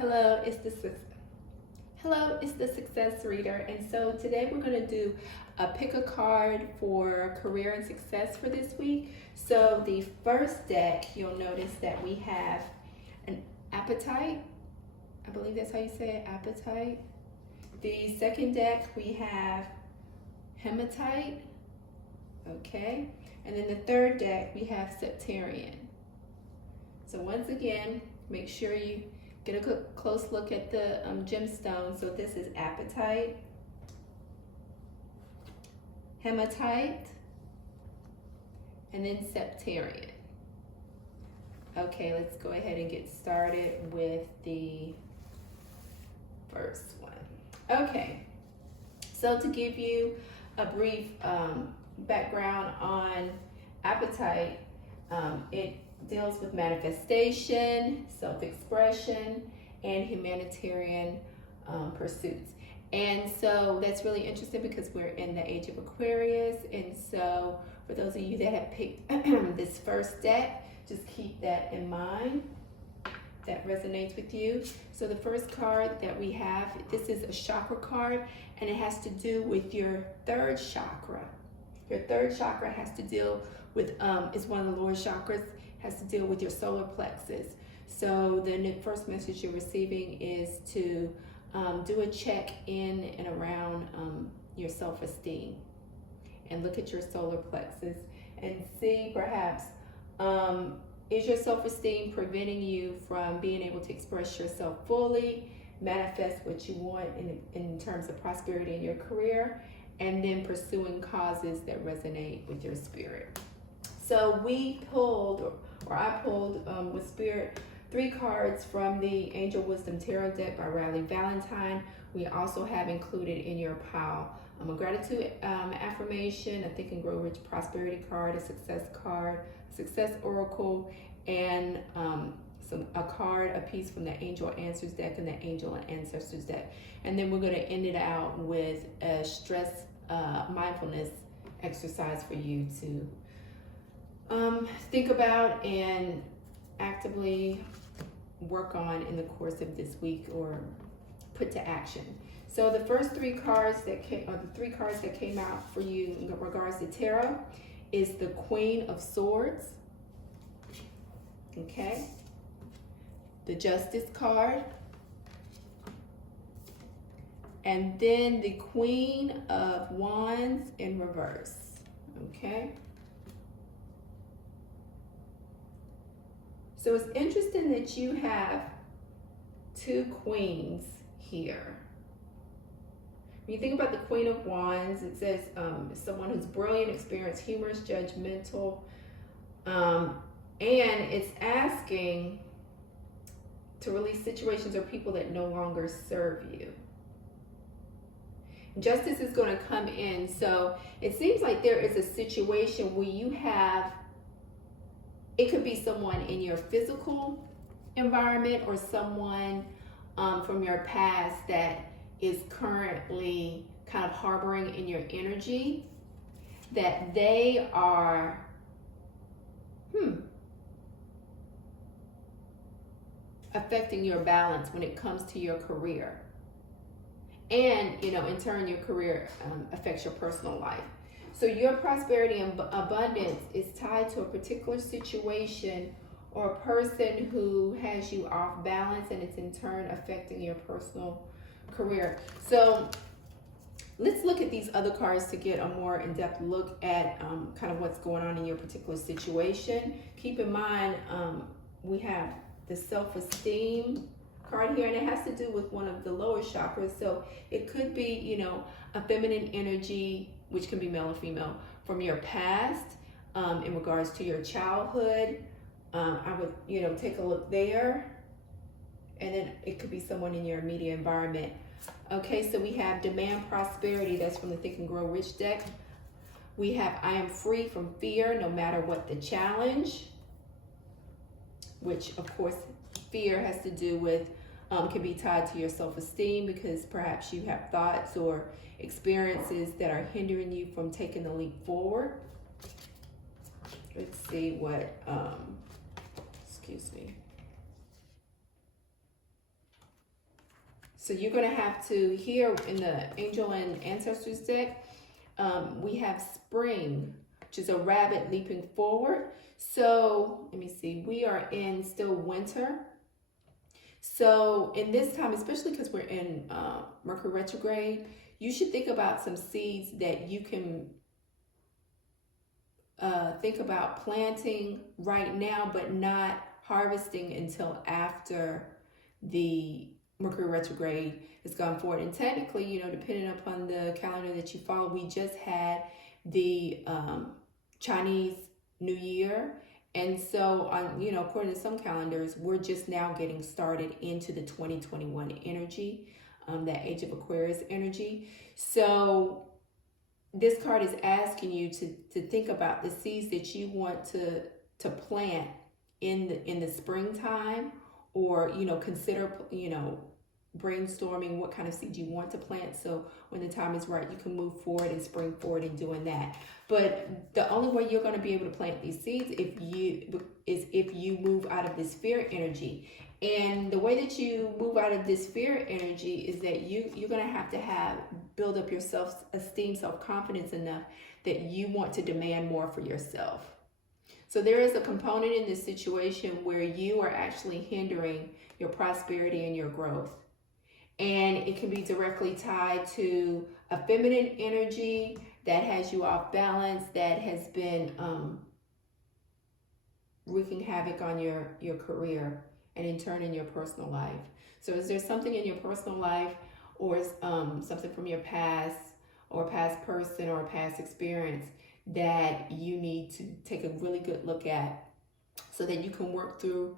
Hello, it's the Success Reader, and so today we're going to do a pick a card for career and success for this week. So the first deck, you'll notice that we have an Apatite. I believe that's how you say it, Apatite. The second deck, we have Hematite. Okay, and then the third deck, we have Septarian. So once again, make sure you get a close look at the gemstone. So this is Apatite, Hematite, and then Septarian. Okay, let's go ahead and get started with the first one. Okay, so to give you a brief background on Apatite, it deals with manifestation, self-expression, and humanitarian pursuits. And so that's really interesting because we're in the age of Aquarius. And so for those of you that have picked this first deck, just keep that in mind. That resonates with you. So the first card that we have, this is a chakra card, and it has to do with your third chakra. Your third chakra has to deal with, is one of the lower chakras, has to deal with your solar plexus. So the first message you're receiving is to do a check in and around your self-esteem and look at your solar plexus and see perhaps, is your self-esteem preventing you from being able to express yourself fully, manifest what you want in terms of prosperity in your career, and then pursuing causes that resonate with your spirit. So we pulled, or I pulled with Spirit, 3 cards from the Angel Wisdom Tarot deck by Riley Valentine. We also have included in your pile a gratitude affirmation, a Think and Grow Rich Prosperity card, a success card, a success oracle, and a piece from the Angel Answers deck and the Angel and Ancestors deck. And then we're going to end it out with a stress mindfulness exercise for you to think about and actively work on in the course of this week or put to action. So the first 3 cards that came, or the 3 cards that came out for you in regards to tarot is the Queen of Swords, okay, the Justice card, and then the Queen of Wands in reverse, okay. So it's interesting that you have 2 queens here. When you think about the Queen of Wands, it says someone who's brilliant, experienced, humorous, judgmental, and it's asking to release situations or people that no longer serve you. Justice is going to come in. So it seems like there is a situation where you have, it could be someone in your physical environment or someone from your past that is currently kind of harboring in your energy, that they are affecting your balance when it comes to your career. And, in turn, your career affects your personal life. So your prosperity and abundance is tied to a particular situation or a person who has you off balance, and it's in turn affecting your personal career. So let's look at these other cards to get a more in-depth look at kind of what's going on in your particular situation. Keep in mind, we have the self-esteem card here, and it has to do with one of the lower chakras. So it could be, a feminine energy, which can be male or female, from your past in regards to your childhood. I would, take a look there. And then it could be someone in your immediate environment. Okay, so we have Demand Prosperity. That's from the Think and Grow Rich deck. We have I am free from fear no matter what the challenge, which of course fear has to do with, can be tied to your self-esteem because perhaps you have thoughts or experiences that are hindering you from taking the leap forward. Let's see what, excuse me. So you're going to have to, here in the Angel and Ancestors deck, we have spring, which is a rabbit leaping forward. So let me see, we are in still winter. So in this time, especially because we're in Mercury retrograde, you should think about some seeds that you can think about planting right now, but not harvesting until after the Mercury retrograde has gone forward. And technically, you know, depending upon the calendar that you follow, we just had the Chinese New Year. And so, on, you know, according to some calendars, we're just now getting started into the 2021 energy, that Age of Aquarius energy. So this card is asking you to think about the seeds that you want to plant in the springtime, or, you know, consider, you know, brainstorming what kind of seed you want to plant, so when the time is right you can move forward and spring forward in doing that. But the only way you're going to be able to plant these seeds if you move out of this fear energy. And the way that you move out of this fear energy is that you're going to have build up your self-esteem, self-confidence enough that you want to demand more for yourself. So there is a component in this situation where you are actually hindering your prosperity and your growth. And it can be directly tied to a feminine energy that has you off balance, that has been wreaking havoc on your career and in turn in your personal life. So is there something in your personal life, or something from your past, or a past person, or a past experience that you need to take a really good look at, so that you can work through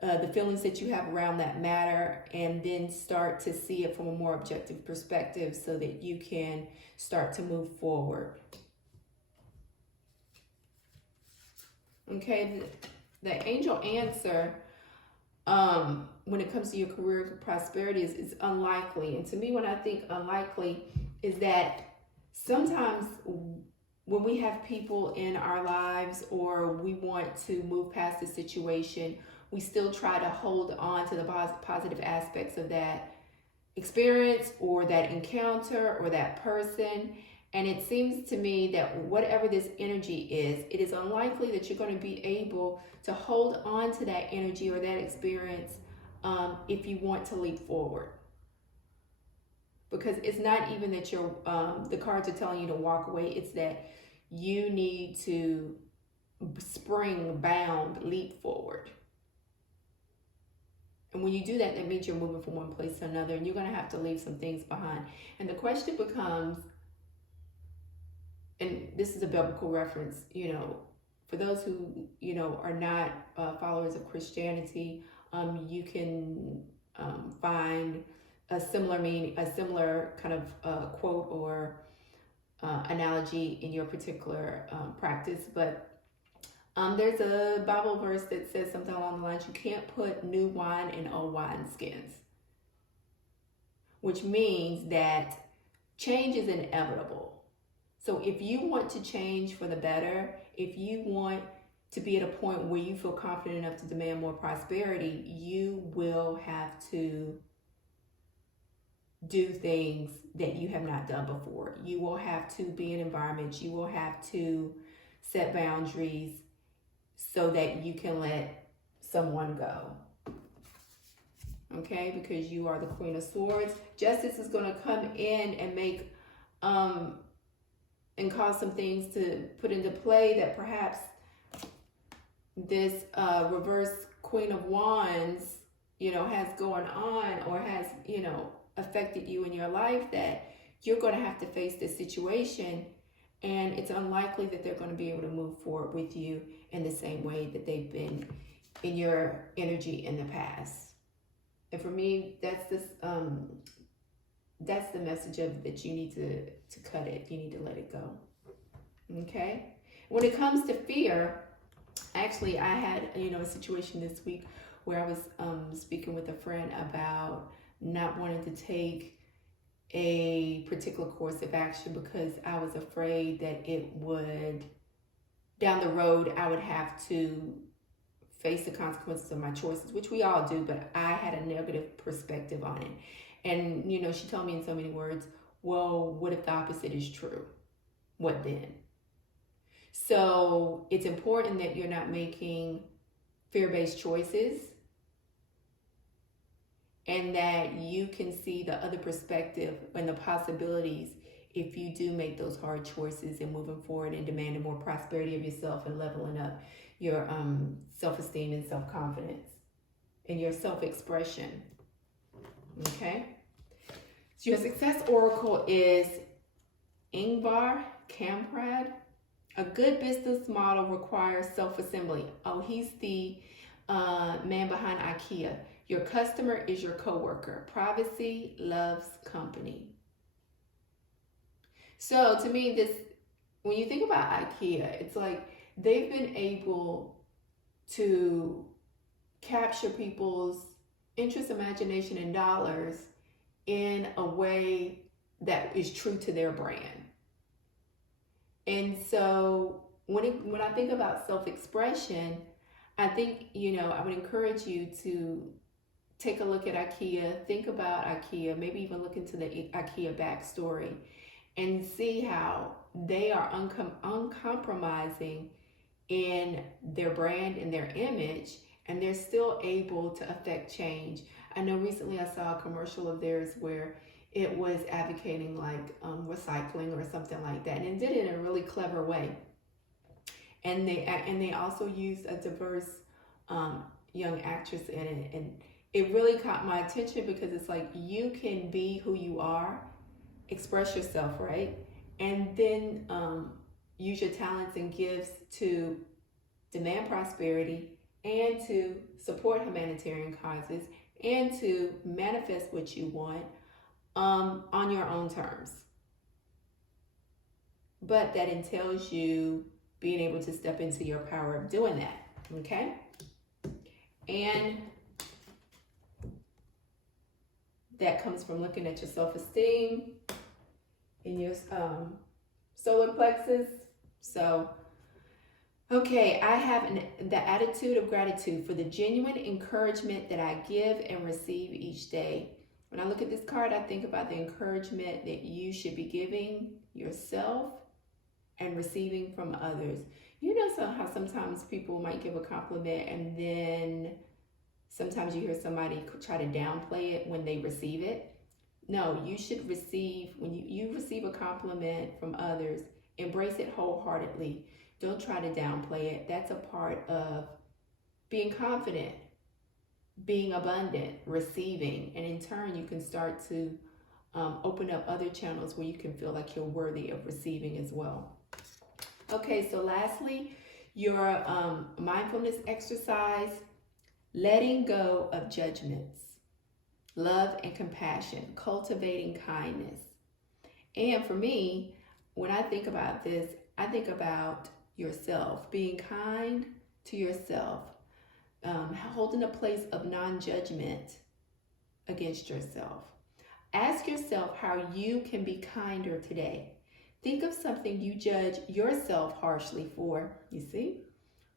the feelings that you have around that matter, and then start to see it from a more objective perspective, so that you can start to move forward. Okay, the angel answer when it comes to your career prosperity is unlikely. And to me, when I think unlikely, is that sometimes when we have people in our lives, or we want to move past the situation, we still try to hold on to the positive aspects of that experience, or that encounter, or that person. And it seems to me that whatever this energy is, it is unlikely that you're going to be able to hold on to that energy or that experience if you want to leap forward. Because it's not even that the cards are telling you to walk away, it's that you need to spring-bound leap forward. And when you do that, that means you're moving from one place to another, and you're going to have to leave some things behind. And the question becomes, and this is a biblical reference, you know, for those who, you know, are not followers of Christianity, you can find a similar kind of quote or analogy in your particular practice. But there's a Bible verse that says something along the lines, you can't put new wine in old wine skins, which means that change is inevitable. So if you want to change for the better, if you want to be at a point where you feel confident enough to demand more prosperity, you will have to do things that you have not done before. You will have to be in environments, you will have to set boundaries so that you can let someone go. Okay, because you are the Queen of Swords. Justice is going to come in and make and cause some things to put into play that perhaps this reverse Queen of Wands, you know, has going on, or has, you know, affected you in your life, that you're going to have to face this situation, and it's unlikely that they're going to be able to move forward with you in the same way that they've been in your energy in the past. And for me, that's the message of that you need to cut it. You need to let it go. Okay? When it comes to fear, actually, I had, you know, a situation this week where I was speaking with a friend about not wanting to take a particular course of action because I was afraid that it would, down the road, I would have to face the consequences of my choices, which we all do, but I had a negative perspective on it. And, you know, she told me in so many words, well, what if the opposite is true? What then? So it's important that you're not making fear-based choices, and that you can see the other perspective and the possibilities if you do make those hard choices and moving forward and demanding more prosperity of yourself and leveling up your self-esteem and self-confidence and your self-expression. Okay? So your success oracle is Ingvar Kamprad. A good business model requires self-assembly. Oh, he's the man behind IKEA. Your customer is your coworker. Privacy loves company. So to me, this, when you think about IKEA, it's like they've been able to capture people's interest, imagination, and dollars in a way that is true to their brand. And so when I think about self-expression, I think, you know, I would encourage you to take a look at IKEA, think about IKEA, maybe even look into the IKEA backstory and see how they are uncompromising in their brand and their image, and they're still able to affect change. I know recently I saw a commercial of theirs where it was advocating like recycling or something like that, and it did it in a really clever way. And they also used a diverse young actress in it, and it really caught my attention because it's like you can be who you are, express yourself, right? And then use your talents and gifts to demand prosperity and to support humanitarian causes and to manifest what you want on your own terms. But that entails you being able to step into your power of doing that, okay? And that comes from looking at your self-esteem in your solar plexus. So, okay, I have the attitude of gratitude for the genuine encouragement that I give and receive each day. When I look at this card, I think about the encouragement that you should be giving yourself and receiving from others. You know, so how sometimes people might give a compliment and then sometimes you hear somebody try to downplay it when they receive it. No, you should receive, when you receive a compliment from others, embrace it wholeheartedly. Don't try to downplay it. That's a part of being confident, being abundant, receiving, and in turn you can start to open up other channels where you can feel like you're worthy of receiving as well. Okay, so lastly, your mindfulness exercise, letting go of judgments, love and compassion, cultivating kindness. And for me, when I think about this, I think about yourself, being kind to yourself, holding a place of non-judgment against yourself. Ask yourself how you can be kinder today. Think of something you judge yourself harshly for, you see?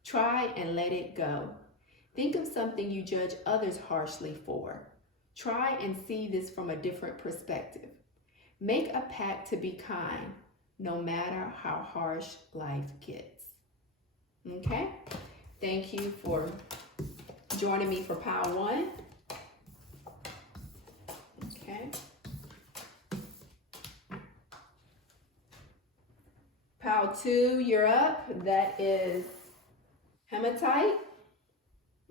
Try and let it go. Think of something you judge others harshly for. Try and see this from a different perspective. Make a pact to be kind, no matter how harsh life gets. Okay? Thank you for joining me for Pile 1. Okay. Pile 2, you're up. That is Hematite.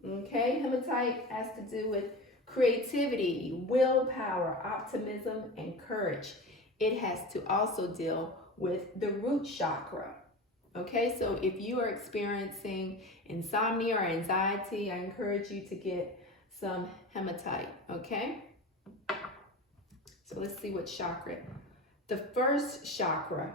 Okay, Hematite has to do with creativity, willpower, optimism, and courage. It has to also deal with the root chakra. Okay, so if you are experiencing insomnia or anxiety, I encourage you to get some Hematite, okay? So let's see what chakra. The first chakra,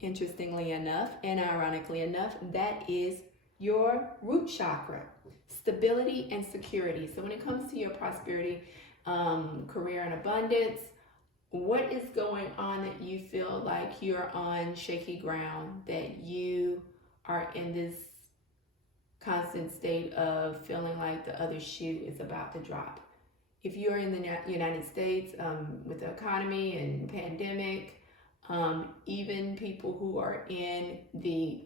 interestingly enough and ironically enough, that is your root chakra, stability and security. So when it comes to your prosperity, career and abundance, what is going on that you feel like you're on shaky ground, that you are in this constant state of feeling like the other shoe is about to drop? if you're in the United States, with the economy and pandemic, even people who are in the,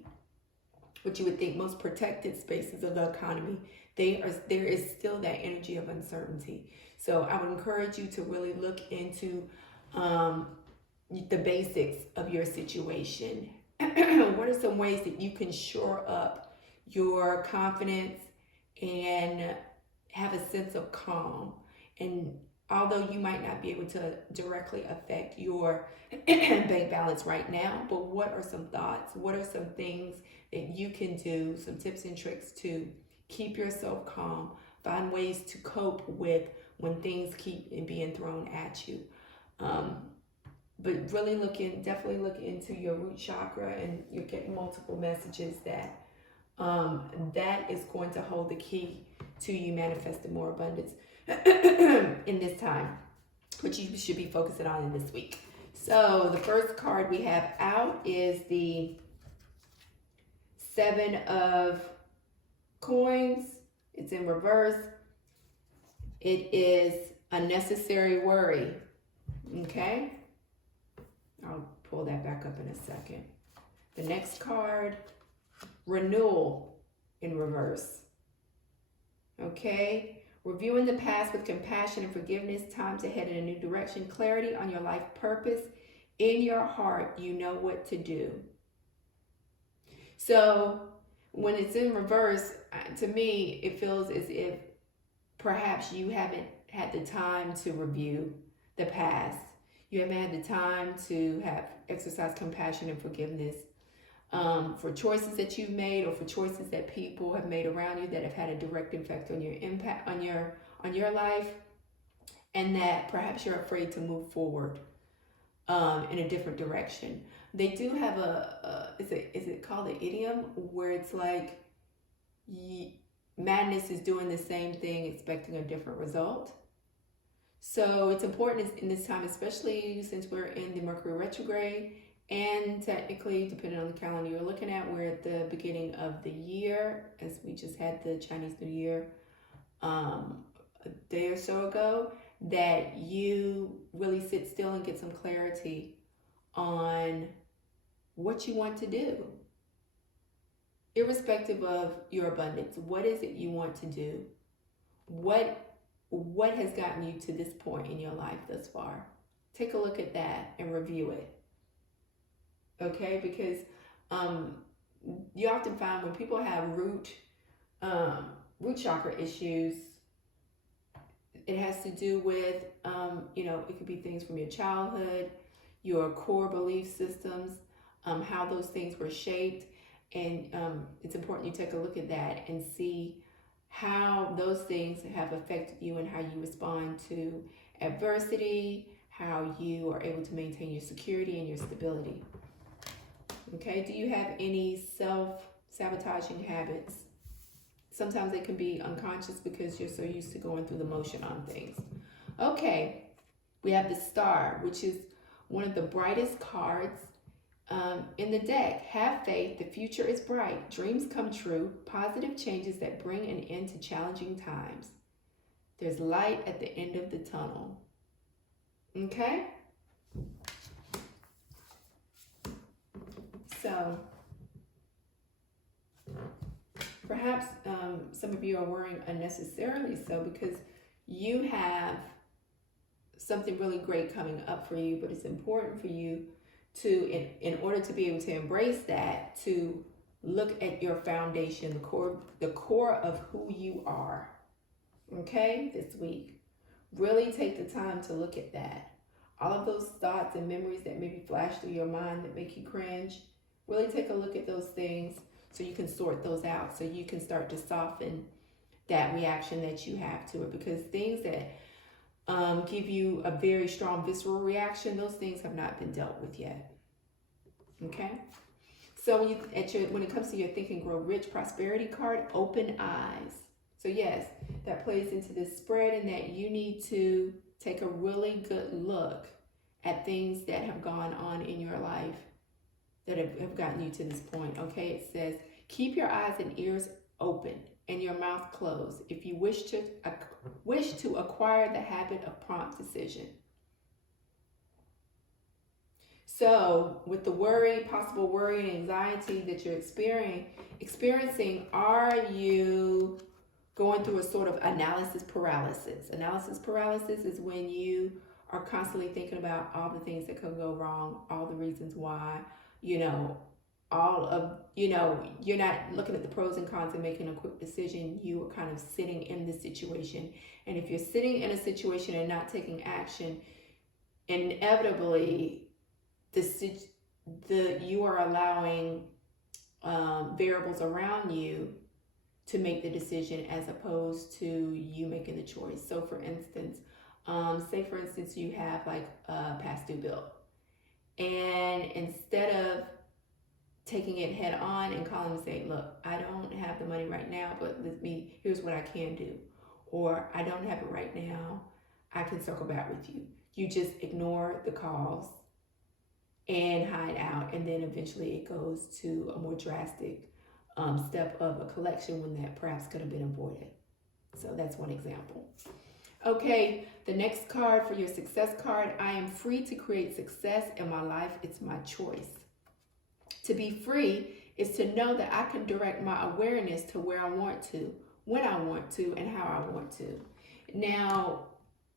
what you would think, most protected spaces of the economy, there is still that energy of uncertainty. So I would encourage you to really look into the basics of your situation. What are some ways that you can shore up your confidence and have a sense of calm? And although you might not be able to directly affect your bank balance right now, but what are some thoughts? What are some things that you can do, some tips and tricks to keep yourself calm, find ways to cope with when things keep being thrown at you? But really definitely look into your root chakra, and you're getting multiple messages that that is going to hold the key to you manifesting more abundance in this time, which you should be focusing on in this week. So the first card we have out is the 7 of Coins. It's in reverse. It is unnecessary worry. Okay? I'll pull that back up in a second. The next card, renewal in reverse. Okay? Reviewing the past with compassion and forgiveness, time to head in a new direction, clarity on your life purpose. In your heart, you know what to do. So when it's in reverse, to me, it feels as if perhaps you haven't had the time to review the past. You haven't had the time to exercise compassion and forgiveness for choices that you've made, or for choices that people have made around you that have had a direct effect on your impact on your life, and that perhaps you're afraid to move forward in a different direction. They do have is it called an idiom, where it's like madness is doing the same thing expecting a different result. So it's important in this time, especially since we're in the Mercury retrograde, and technically, depending on the calendar you're looking at, we're at the beginning of the year, as we just had the Chinese New Year a day or so ago, that you really sit still and get some clarity on what you want to do. Irrespective of your abundance, what is it you want to do? What has gotten you to this point in your life thus far? Take a look at that and review it. Okay, because you often find when people have root chakra issues, it has to do with, it could be things from your childhood, your core belief systems, how those things were shaped. And it's important you take a look at that and see how those things have affected you and how you respond to adversity, how you are able to maintain your security and your stability. Okay, do you have any self-sabotaging habits? Sometimes they can be unconscious because you're so used to going through the motion on things. Okay, we have the Star, which is one of the brightest cards in the deck. Have faith, the future is bright, dreams come true, positive changes that bring an end to challenging times. There's light at the end of the tunnel. Okay? So, perhaps some of you are worrying unnecessarily so, because you have something really great coming up for you, but it's important for you to, in order to be able to embrace that, to look at your foundation, the core of who you are. Okay, this week. Really take the time to look at that. All of those thoughts and memories that maybe flash through your mind that make you cringe, really take a look at those things so you can sort those out, so you can start to soften that reaction that you have to it. Because things that give you a very strong visceral reaction, those things have not been dealt with yet. Okay? So when it comes to your Think and Grow Rich prosperity card, open eyes. So yes, that plays into this spread, and that you need to take a really good look at things that have gone on in your life that have gotten you to this point. Okay, it says, keep your eyes and ears open and your mouth closed if you wish to acquire the habit of prompt decision. So with the worry, possible worry and anxiety that you're experiencing, are you going through a sort of analysis paralysis? Analysis paralysis is when you are constantly thinking about all the things that could go wrong, all the reasons why, all of, you're not looking at the pros and cons and making a quick decision. You are kind of sitting in the situation. And if you're sitting in a situation and not taking action, inevitably, you are allowing variables around you to make the decision as opposed to you making the choice. So for instance, say for instance you have like a past due bill, and instead of taking it head on and calling and saying, look, I don't have the money right now, but here's what I can do, or I don't have it right now, I can circle back with you. You just ignore the calls and hide out, and then eventually it goes to a more drastic step of a collection when that perhaps could have been avoided. So that's one example. Okay, the next card for your success card, I am free to create success in my life. It's my choice. To be free is to know that I can direct my awareness to where I want to, when I want to, and how I want to. Now,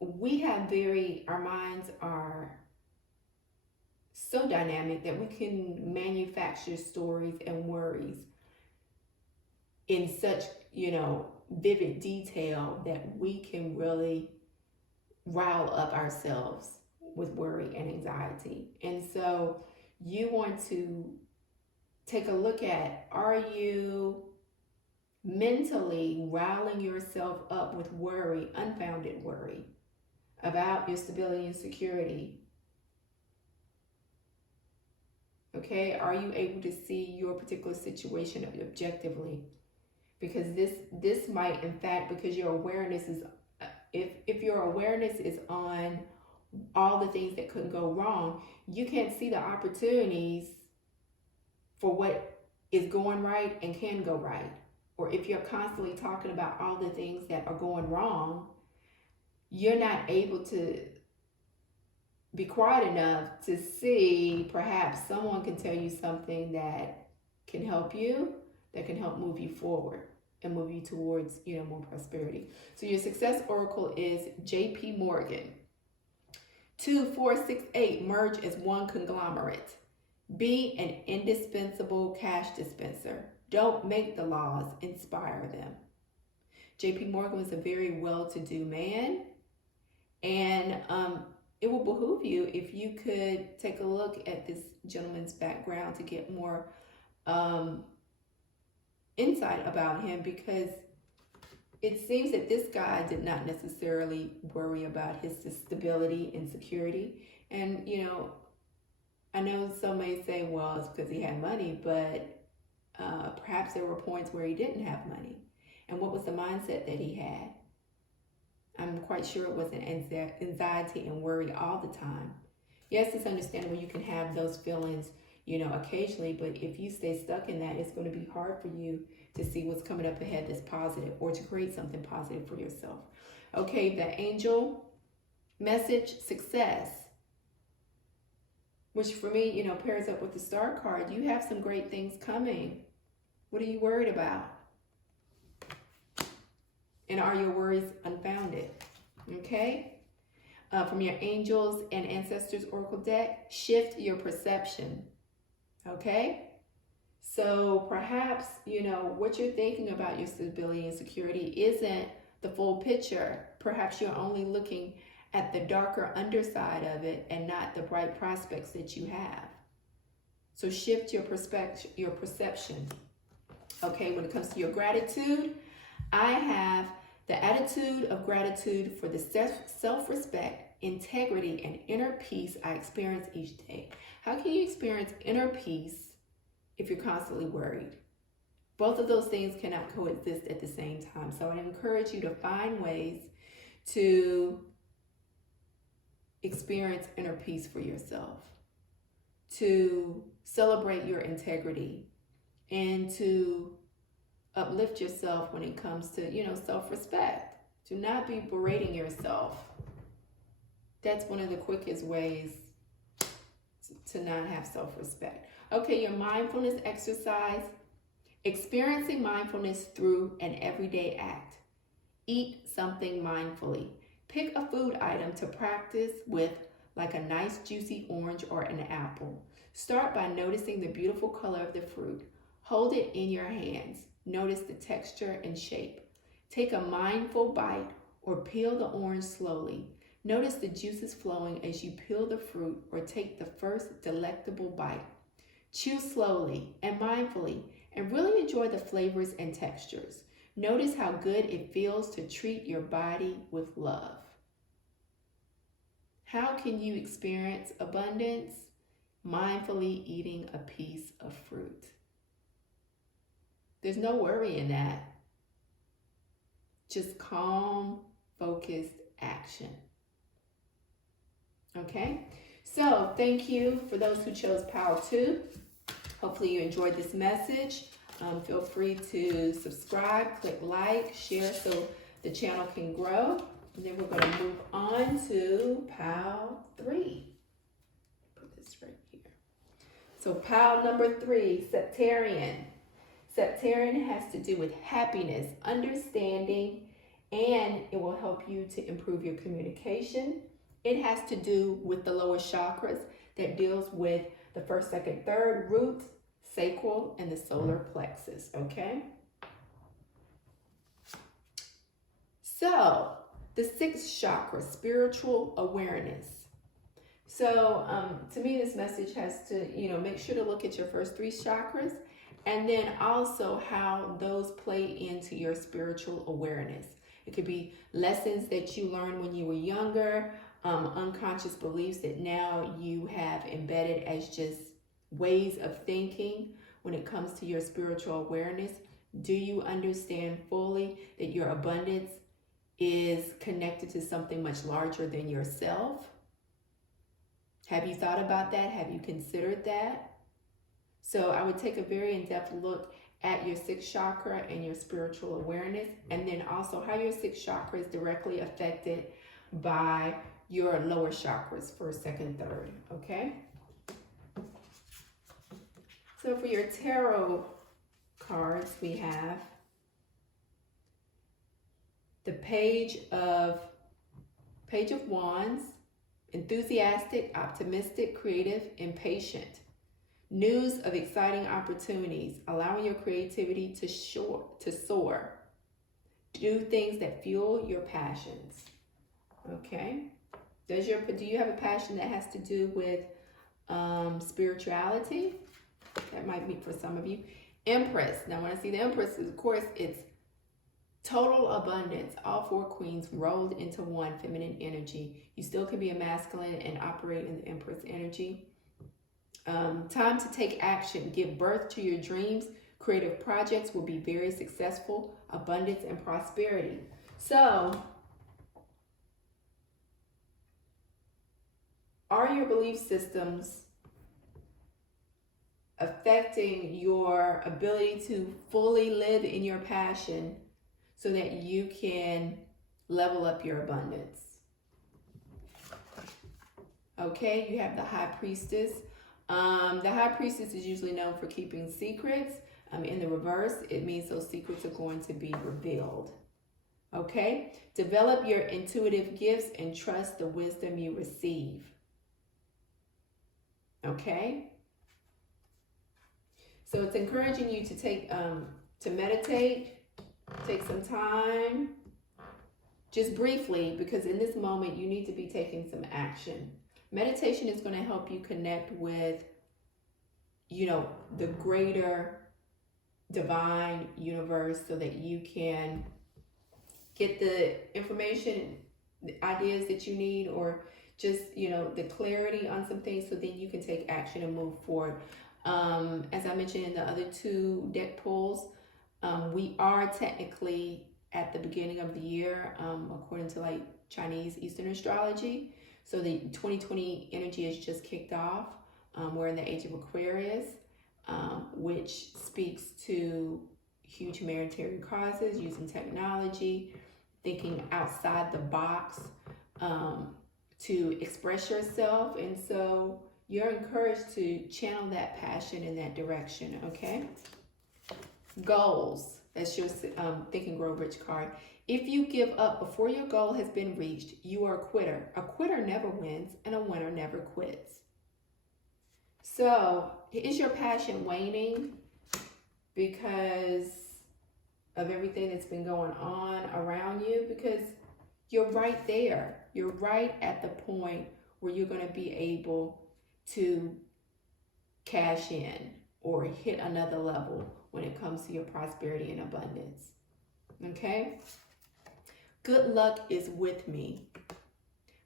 our minds are so dynamic that we can manufacture stories and worries in such, vivid detail that we can really rile up ourselves with worry and anxiety. And so you want to take a look at, are you mentally riling yourself up with worry, unfounded worry about your stability and security? Okay, are you able to see your particular situation objectively? Because this might, in fact, because your awareness is, if your awareness is on all the things that could go wrong, you can't see the opportunities for what is going right and can go right. Or if you're constantly talking about all the things that are going wrong, you're not able to be quiet enough to see perhaps someone can tell you something that can help you, that can help move you forward and move you towards, more prosperity. So your success oracle is J.P. Morgan. 2468, merge as one conglomerate. Be an indispensable cash dispenser. Don't make the laws, inspire them. J.P. Morgan was a very well-to-do man, and it will behoove you if you could take a look at this gentleman's background to get more insight about him, because it seems that this guy did not necessarily worry about his stability and security. And, I know some may say, well, it's because he had money, but perhaps there were points where he didn't have money. And what was the mindset that he had? I'm quite sure it wasn't anxiety and worry all the time. Yes, it's understandable you can have those feelings, occasionally, but if you stay stuck in that, it's going to be hard for you to see what's coming up ahead that's positive, or to create something positive for yourself. Okay, the angel message, success, which for me, pairs up with the star card. You have some great things coming. What are you worried about? And are your worries unfounded? Okay? From your angels and ancestors oracle deck, shift your perception. Okay? So perhaps, what you're thinking about your stability and security isn't the full picture. Perhaps you're only looking at the darker underside of it and not the bright prospects that you have. So shift your perception. Okay, when it comes to your gratitude, I have the attitude of gratitude for the self-respect, integrity, and inner peace I experience each day. How can you experience inner peace if you're constantly worried? Both of those things cannot coexist at the same time. So I encourage you to find ways to experience inner peace for yourself, to celebrate your integrity, and to uplift yourself when it comes to, self-respect. Do not be berating yourself. That's one of the quickest ways to not have self-respect. Okay, your mindfulness exercise. Experiencing mindfulness through an everyday act. Eat something mindfully. Pick a food item to practice with, like a nice juicy orange or an apple. Start by noticing the beautiful color of the fruit. Hold it in your hands. Notice the texture and shape. Take a mindful bite or peel the orange slowly. Notice the juices flowing as you peel the fruit or take the first delectable bite. Chew slowly and mindfully and really enjoy the flavors and textures. Notice how good it feels to treat your body with love. How can you experience abundance? Mindfully eating a piece of fruit. There's no worry in that. Just calm, focused action. Okay? So, thank you for those who chose Pile 2. Hopefully you enjoyed this message. Feel free to subscribe, click like, share so the channel can grow. And then we're going to move on to Pile 3. Put this right here. So pile number 3, Septarian. Septarian has to do with happiness, understanding, and it will help you to improve your communication. It has to do with the lower chakras that deals with the first, second, third, root, sacral, and the solar plexus, okay? So, the 6th chakra, spiritual awareness. So, to me, this message has to, make sure to look at your first 3 chakras and then also how those play into your spiritual awareness. It could be lessons that you learned when you were younger, unconscious beliefs that now you have embedded as just ways of thinking when it comes to your spiritual awareness. Do you understand fully that your abundance is connected to something much larger than yourself? Have you thought about that? Have you considered that? So I would take a very in-depth look at your 6th chakra and your spiritual awareness, and then also how your 6th chakra is directly affected by your lower chakras, first, second, third, okay? So for your tarot cards, we have the Page of Wands, enthusiastic, optimistic, creative, impatient. News of exciting opportunities, allowing your creativity to soar. Do things that fuel your passions. Okay? Do you have a passion that has to do with spirituality? That might be for some of you. Empress. Now, when I see the Empress, of course, it's total abundance. All 4 queens rolled into one, feminine energy. You still can be a masculine and operate in the Empress energy. Time to take action. Give birth to your dreams. Creative projects will be very successful. Abundance and prosperity. So, are your belief systems affecting your ability to fully live in your passion so that you can level up your abundance? Okay, you have the High Priestess. The High Priestess is usually known for keeping secrets. In the reverse, it means those secrets are going to be revealed. Okay, develop your intuitive gifts and trust the wisdom you receive. Okay, so it's encouraging you to to meditate, take some time, just briefly, because in this moment you need to be taking some action. Meditation is going to help you connect with, the greater divine universe so that you can get the information, the ideas that you need, or just, the clarity on some things so then you can take action and move forward. As I mentioned in the other 2 deck pulls, we are technically at the beginning of the year, according to like Chinese Eastern astrology. So the 2020 energy has just kicked off. We're in the age of Aquarius, which speaks to huge humanitarian causes, using technology, thinking outside the box to express yourself. And so you're encouraged to channel that passion in that direction, okay? Goals. That's your Think and Grow Rich card. If you give up before your goal has been reached, you are a quitter. A quitter never wins, and a winner never quits. So, is your passion waning because of everything that's been going on around you? Because you're right there. You're right at the point where you're going to be able to cash in or hit another level when it comes to your prosperity and abundance. Okay? Good luck is with me.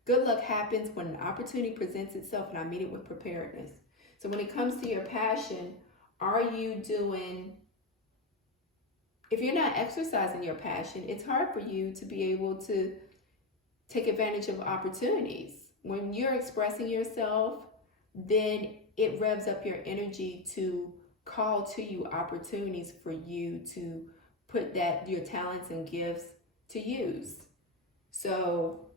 Good luck happens when an opportunity presents itself and I meet it with preparedness. So when it comes to your passion, are you doing, if you're not exercising your passion, it's hard for you to be able to take advantage of opportunities. When you're expressing yourself, then it revs up your energy to call to you opportunities for you to put your talents and gifts to use. So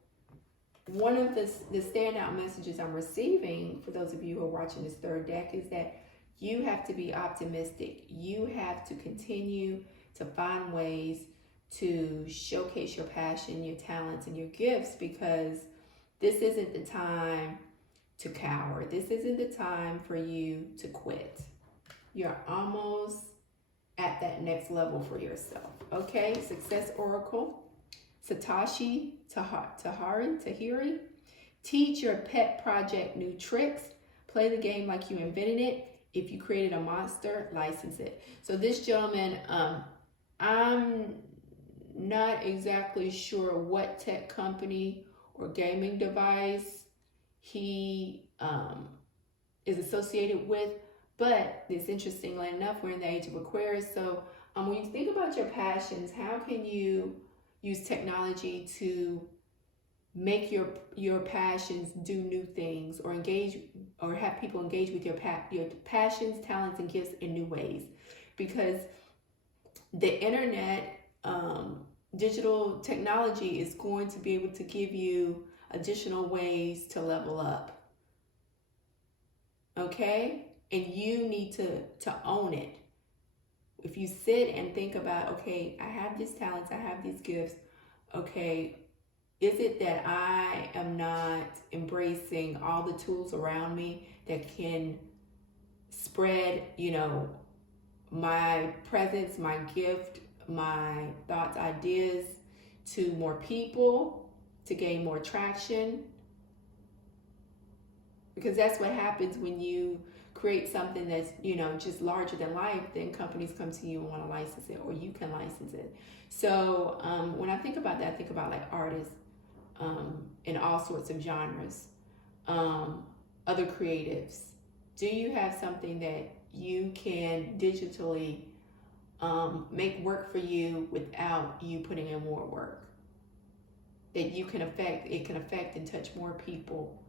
one of the standout messages I'm receiving for those of you who are watching this third deck is that you have to be optimistic. You have to continue to find ways to showcase your passion, your talents, and your gifts, because this isn't the time to cower. This isn't the time for you to quit. You're almost at that next level for yourself. Okay, Success Oracle. Satoshi Tahiri. Teach your pet project new tricks. Play the game like you invented it. If you created a monster, license it. So this gentleman, I'm not exactly sure what tech company or gaming device he is associated with, but it's interestingly enough, we're in the age of Aquarius. So when you think about your passions, how can you use technology to make your passions do new things, or engage, or have people engage with your passions, talents, and gifts in new ways? Because the internet, digital technology is going to be able to give you additional ways to level up. Okay? And you need to own it. If you sit and think about, okay, I have these talents, I have these gifts, okay, is it that I am not embracing all the tools around me that can spread, my presence, my gift, my thoughts, ideas to more people, to gain more traction? Because that's what happens when you create something that's, just larger than life. Then companies come to you and want to license it, or you can license it. So when I think about that, I think about like artists in all sorts of genres, other creatives. Do you have something that you can digitally make work for you without you putting in more work? That you can affect, it can affect and touch more people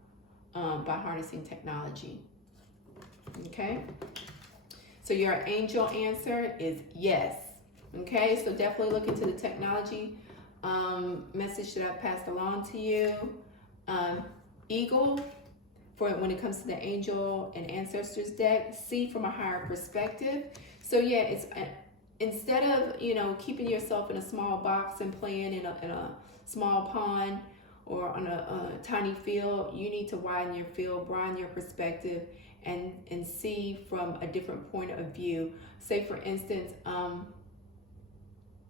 by harnessing technology. Okay, so your angel answer is yes. Okay, so definitely look into the technology message that I've passed along to you. Eagle, for when it comes to the angel and ancestors deck, see from a higher perspective. So yeah, it's instead of keeping yourself in a small box and playing in a small pond or on a tiny field, you need to widen your field, broaden your perspective, and see from a different point of view. Say for instance,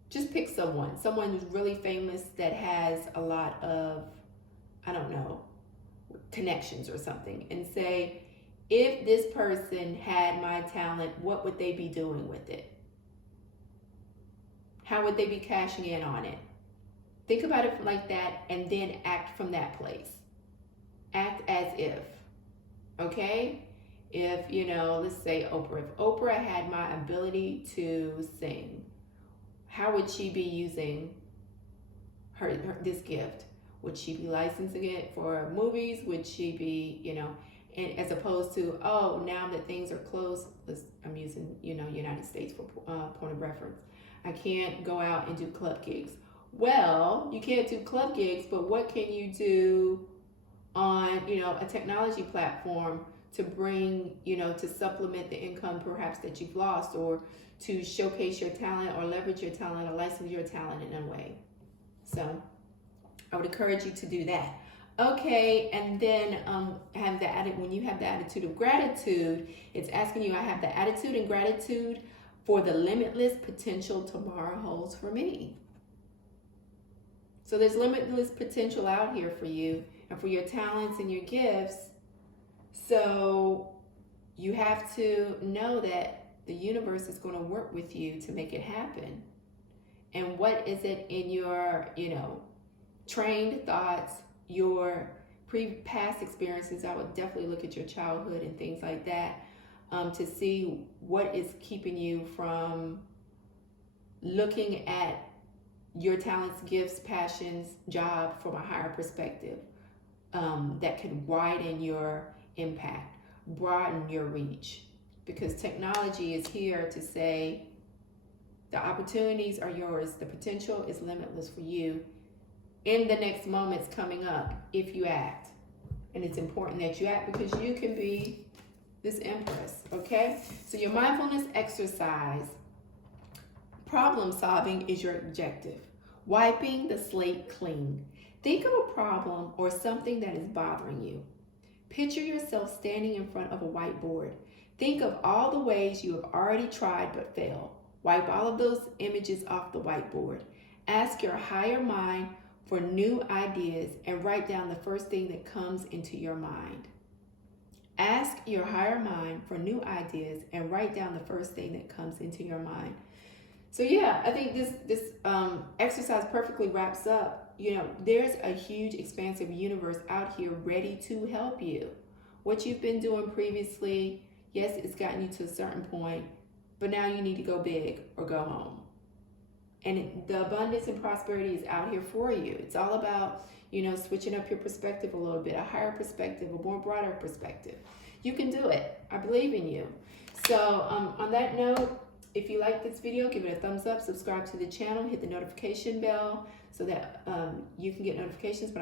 just pick someone who's really famous that has a lot of, connections or something, and say, if this person had my talent, what would they be doing with it? How would they be cashing in on it? Think about it like that, and then act from that place. Act as if, okay? If, let's say Oprah. If Oprah had my ability to sing, how would she be using her this gift? Would she be licensing it for movies? Would she be, and as opposed to, oh, now that things are closed, I'm using, United States for point of reference. I can't go out and do club gigs. Well, you can't do club gigs, but what can you do on, a technology platform to bring, to supplement the income perhaps that you've lost, or to showcase your talent or leverage your talent or license your talent in a way. So I would encourage you to do that. Okay, and then when you have the attitude of gratitude, it's asking you, I have the attitude and gratitude for the limitless potential tomorrow holds for me. So there's limitless potential out here for you and for your talents and your gifts. So you have to know that the universe is going to work with you to make it happen. And what is it in your, trained thoughts, your past experiences? I would definitely look at your childhood and things like that to see what is keeping you from looking at your talents, gifts, passions, job from a higher perspective that can widen your impact, broaden your reach. Because technology is here to say the opportunities are yours, the potential is limitless for you in the next moments coming up if you act. And it's important that you act because you can be this empress, okay? So your mindfulness exercise, problem solving is your objective. Wiping the slate clean. Think of a problem or something that is bothering you. Picture yourself standing in front of a whiteboard. Think of all the ways you have already tried but failed. Wipe all of those images off the whiteboard. Ask your higher mind for new ideas and write down the first thing that comes into your mind. Ask your higher mind for new ideas and write down the first thing that comes into your mind. So yeah, I think this exercise perfectly wraps up. There's a huge expansive universe out here ready to help you. What you've been doing previously, yes, it's gotten you to a certain point, but now you need to go big or go home. And the abundance and prosperity is out here for you. It's all about, switching up your perspective a little bit, a higher perspective, a more broader perspective. You can do it. I believe in you. So on that note, if you like this video, give it a thumbs up, subscribe to the channel, hit the notification bell so that you can get notifications when